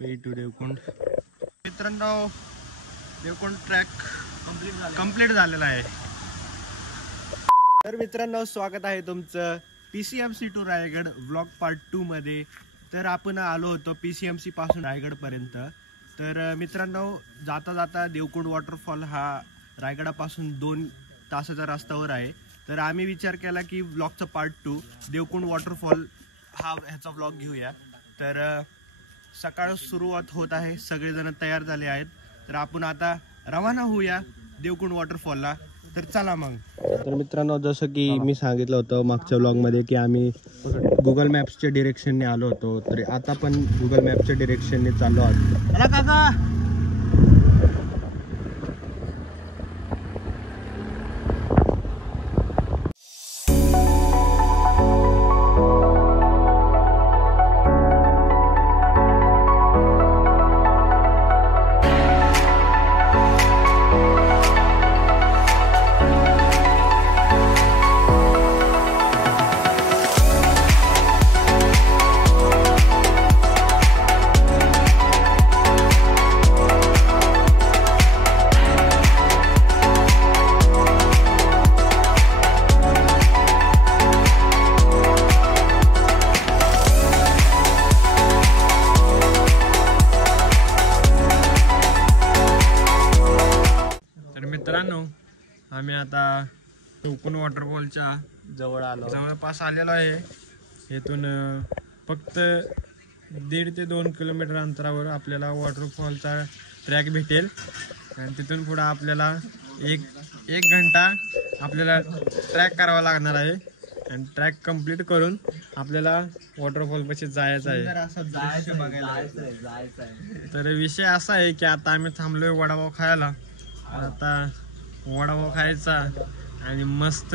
वे to Devkund. मित्रांनो, Devkund track complete झालेला आहे. तर मित्रांनो, स्वागत आहे तुमचं PCMC to Raigad vlog part 2 मध्ये. तर आपण आलो होतो PCMC पासून रायगडपर्यंत. तर मित्रांनो, जाता जाता देवकुंड वॉटरफॉल हा रायगडापासून 2 तासाच्या रस्त्यावर आहे. तर आम्ही विचार केला की व्लॉगचा पार्ट 2 देवकुंड वॉटरफॉल ह्याचा व्लॉग घेऊया. तर सकाळ सुरुवात होत आहे, सगळेजण तयार झाले आहेत. तर आपण आता रवाना होऊया देवकुंड वॉटरफॉलला. तर चला मग. तर मित्रांनो, जसं की मी सांगितलं होतं मागच्या व्लॉगमध्ये की आम्ही गुगल मॅप्सच्या डिरेक्शनने आलो होतो. तर आता पण गुगल मॅपच्या डिरेक्शनने चाललो आहोत. चला काका. मित्रांनो, आम्ही आता देवकुंड वॉटरफॉलच्या जवळपास आलेलो आहे. येथून फक्त 1.5 ते 2 किलोमीटर अंतरावर आपल्याला वॉटरफॉलचा ट्रॅक भेटेल. आणि तिथून पुढे आपल्याला एक घंटा आपल्याला ट्रॅक करावा लागणार आहे. आणि ट्रॅक कंप्लीट करून आपल्याला वॉटरफॉलपाशी जायचं आहे. तर विषय असा आहे की आता आम्ही थांबलोय वडापाव खायला. आता वडापाव खायचा आणि मस्त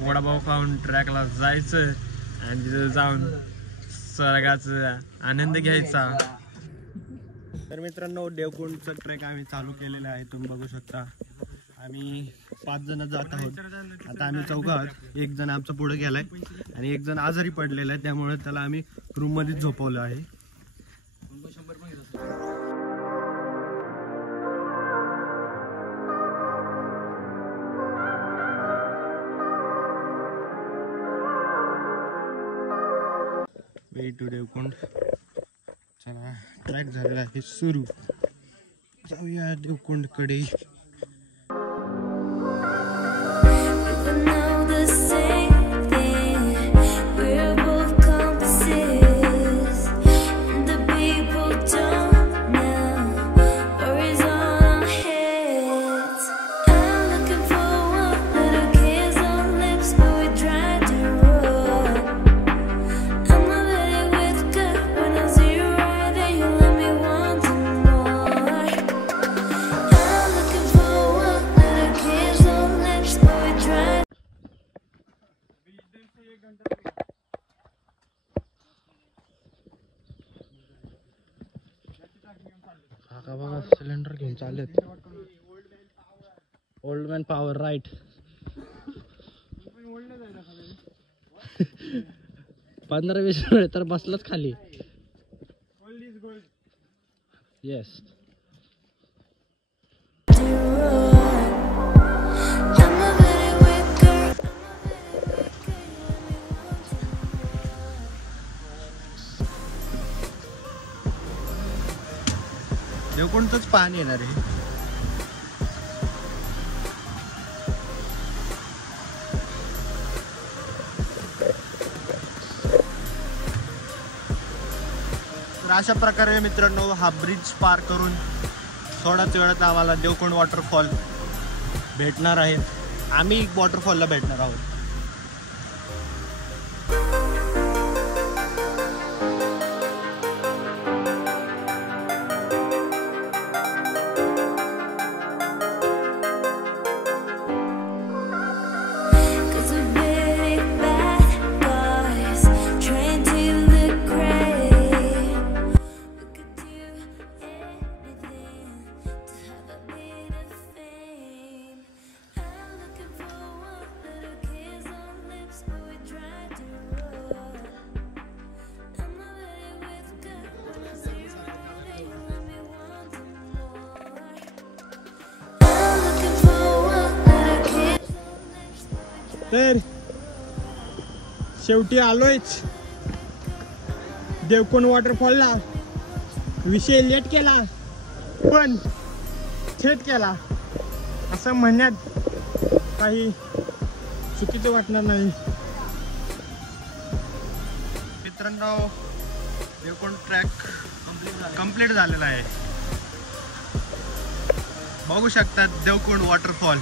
वडापाव खाऊन ट्रॅकला जायचं आणि तिथं जाऊन स्वर्गाचा आनंद घ्यायचा. तर मित्रांनो, देवकुंडचं ट्रेक आम्ही चालू केलेलं आहे. तुम्ही बघू शकता आम्ही 5 जण जात आहोत. आता आम्ही 4 आहोत. एक जण आमचा पुढे गेलाय आणि एक जण आजारी पडलेला आहे, त्यामुळे त्याला आम्ही रूम मध्ये झोपवलं आहे. Way to Devkund. चला, ट्रॅक झालेला आहे सुरू. जाऊया देवकुंडकडे. काका बघा, सिलेंडर घेऊन चाललेत. Old man power right. 15-20 minute तर बसलाच खाली. येस. देवकुंडच पाणी येणार आहे. तर अशा प्रकारे मित्रांनो, हा ब्रिज पार करून थोड्याच वेळात आम्हाला देवकुंड वॉटरफॉल भेटणार आहे. आम्ही वॉटरफॉलला भेटणार आहोत. तर शेवटी आलोयच देवकोंड वॉटरफॉलला. विषय लेट केला पण थेट केला असं म्हणण्यात काही चुकीचे वाटणार नाही. मित्रांनो, देवकोंड ट्रॅक कंप्लीट झालेला आहे. बघू शकतात देवकोंड वॉटरफॉल.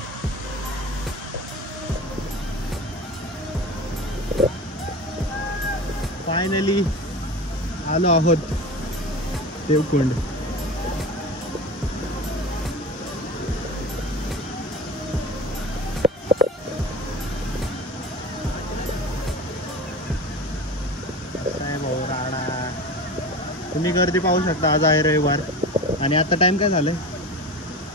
फायनली आलो आहोत देवकोंड. तुम्ही गर्दी पाहू शकता. आज आहे रविवार आणि आता टाइम काय झालं,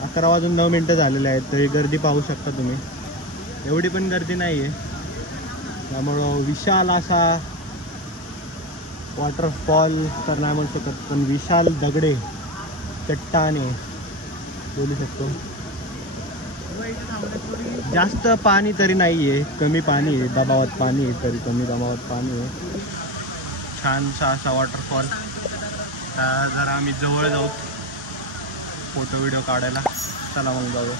11:09 झालेले आहेत. तर ही गर्दी पाहू शकता तुम्ही. एवढी पण गर्दी नाही आहे. त्यामुळं विशाल असा वॉटरफॉल तर नाही म्हणू शकत, पण विशाल दगडे चट्टाने बोलू शकतो. जास्त पाणी तरी नाही आहे, कमी पाणी आहे. दबावात पाणी आहे, तरी कमी दबावात पाणी आहे. छानसा असा वॉटरफॉल. जरा आम्ही जवळ जाऊ फोटो व्हिडिओ काढायला. चला मग जाऊया.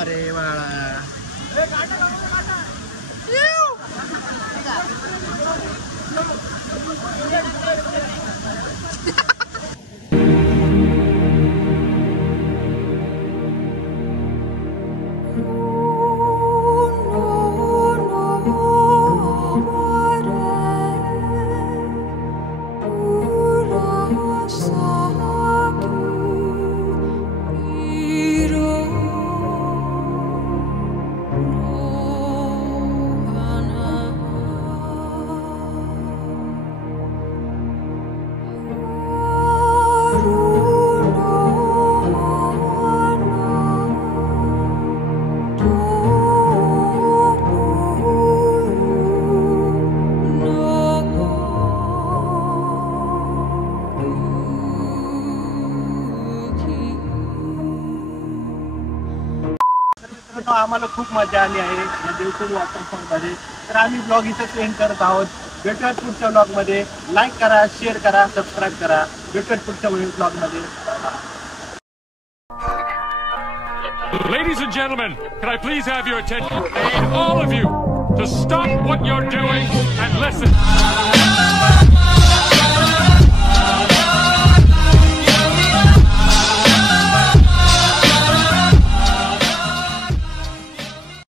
अरे बाळा, आम्हाला खूप मजा आली आहे या देवकोंड वॉटरफॉलमध्ये. तर आम्ही ब्लॉग इथेच एंड करत आहोत. भेटूयात पुढच्या ब्लॉगमध्ये. लाईक करा, शेअर करा, सबस्क्राईब करा. भेटूयात पुढच्या ब्लॉगमध्ये. Ladies and gentlemen, can I please have your attention? I need all of you to stop what you're doing and listen.